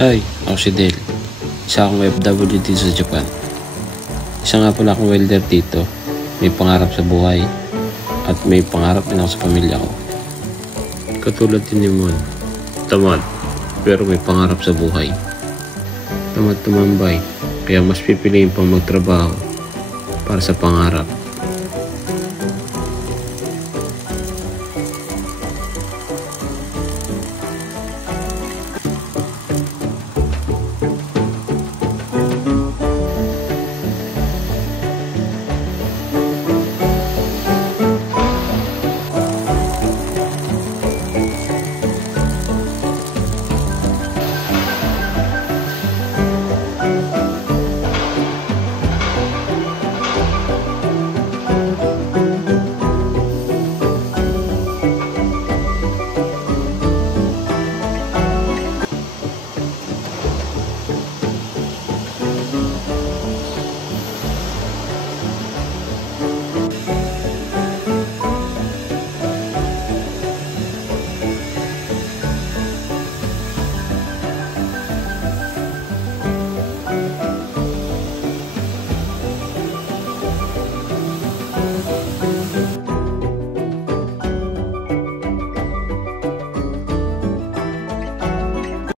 Hi, ako si Del. Isa akong FW dito sa Japan. Isa nga pala akong welder dito. May pangarap sa buhay at may pangarap din ako sa pamilya ko. Katulad din ni Mon, tamad pero may pangarap sa buhay. Tamad tumambay kaya mas pipiliin pang magtrabaho para sa pangarap.